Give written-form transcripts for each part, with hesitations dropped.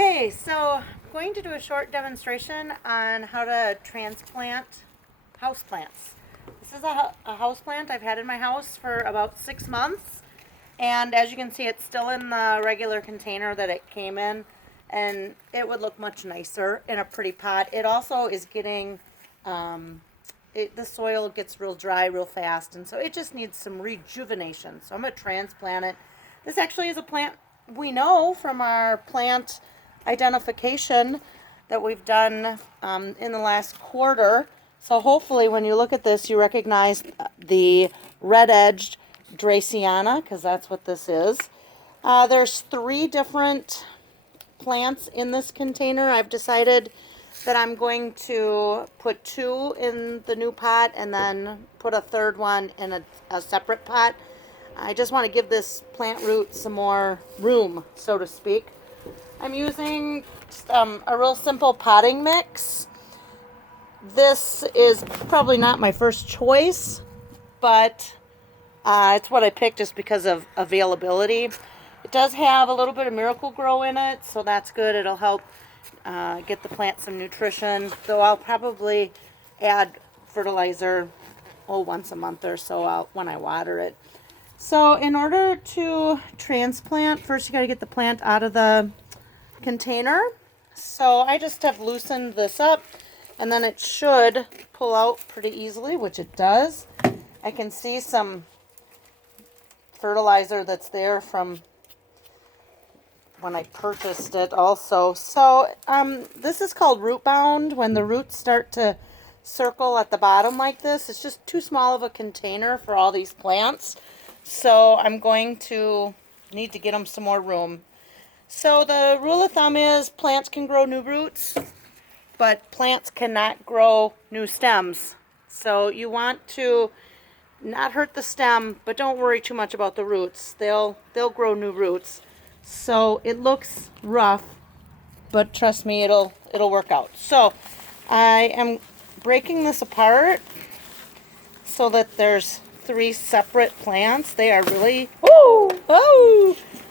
Okay, so I'm going to do a short demonstration on how to transplant houseplants. This is a house plant I've had in my house for about 6 months, and as you can see, it's still in the regular container that it came in, and it would look much nicer in a pretty pot. It also is getting, the soil gets real dry real fast, and so it just needs some rejuvenation. So I'm going to transplant it. This actually is a plant we know from our plant identification that we've done in the last quarter. So hopefully when you look at this, you recognize the red-edged Dracaena, because that's what this is. There's 3 different plants in this container. I've decided that I'm going to put 2 in the new pot and then put a 3rd one in a separate pot. I just want to give this plant root some more room, so to speak. I'm using a real simple potting mix. This is probably not my first choice, but it's what I picked just because of availability. It does have a little bit of Miracle-Gro in it, so that's good. It'll help get the plant some nutrition, though I'll probably add fertilizer once a month or so when I water it. So in order to transplant, first you got to get the plant out of the container. So I just have loosened this up, and then it should pull out pretty easily, which it does. I can see some fertilizer that's there from when I purchased it also. So this is called root bound. When the roots start to circle at the bottom like this, it's just too small of a container for all these plants. So I'm going to need to get them some more room. So the rule of thumb is plants can grow new roots, but plants cannot grow new stems. So you want to not hurt the stem, but don't worry too much about the roots. They'll grow new roots. So it looks rough, but trust me, it'll work out. So I am breaking this apart so that there's 3 separate plants. They are really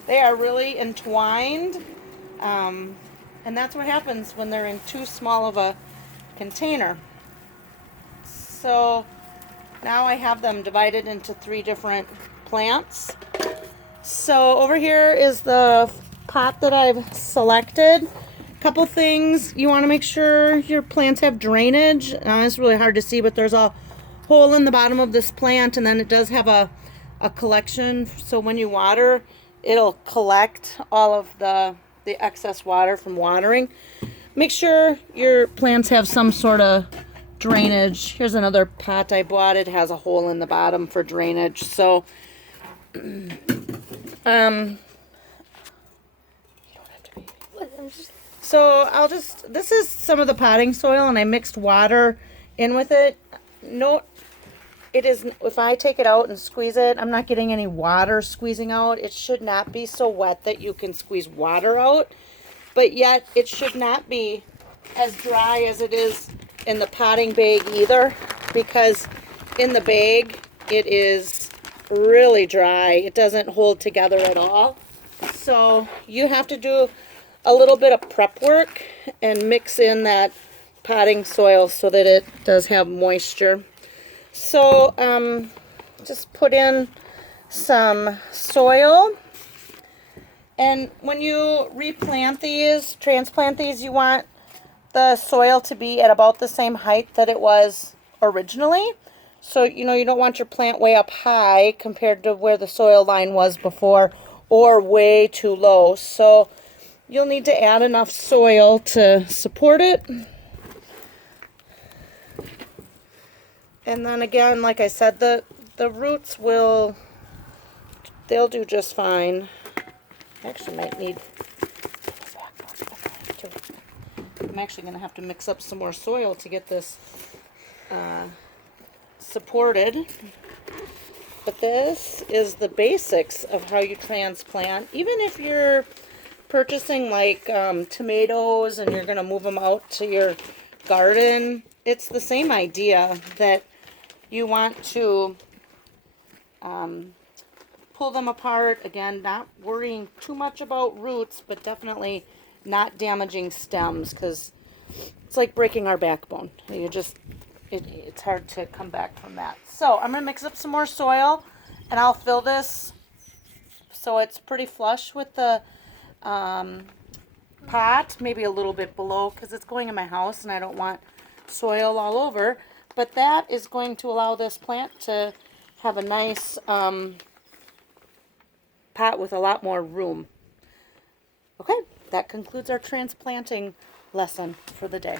they are really entwined, and that's what happens when they're in too small of a container. So now I have them divided into 3 different plants. So over here is the pot that I've selected. Couple things, you want to make sure your plants have drainage. It's really hard to see, but there's a hole in the bottom of this plant, and then it does have a collection, so when you water, it'll collect all of the excess water from watering. Make sure your plants have some sort of drainage. Here's another pot I bought. It has a hole in the bottom for drainage. So this is some of the potting soil, and I mixed water in with it. Note, it is, if I take it out and squeeze it, I'm not getting any water squeezing out. It should not be so wet that you can squeeze water out, but yet it should not be as dry as it is in the potting bag either, because in the bag it is really dry. It doesn't hold together at all. So you have to do a little bit of prep work and mix in that potting soil so that it does have moisture. So just put in some soil, and when you transplant these, you want the soil to be at about the same height that it was originally. So you don't want your plant way up high compared to where the soil line was before, or way too low. So you'll need to add enough soil to support it. And then again, like I said, the roots they'll do just fine. I actually might need, I'm actually going to have to mix up some more soil to get this supported. But this is the basics of how you transplant. Even if you're purchasing like tomatoes and you're going to move them out to your garden, it's the same idea, that you want to pull them apart. Again, not worrying too much about roots, but definitely not damaging stems, because it's like breaking our backbone. It's hard to come back from that. So I'm going to mix up some more soil, and I'll fill this so it's pretty flush with the pot, maybe a little bit below, because it's going in my house and I don't want soil all over. But that is going to allow this plant to have a nice pot with a lot more room. Okay, that concludes our transplanting lesson for the day.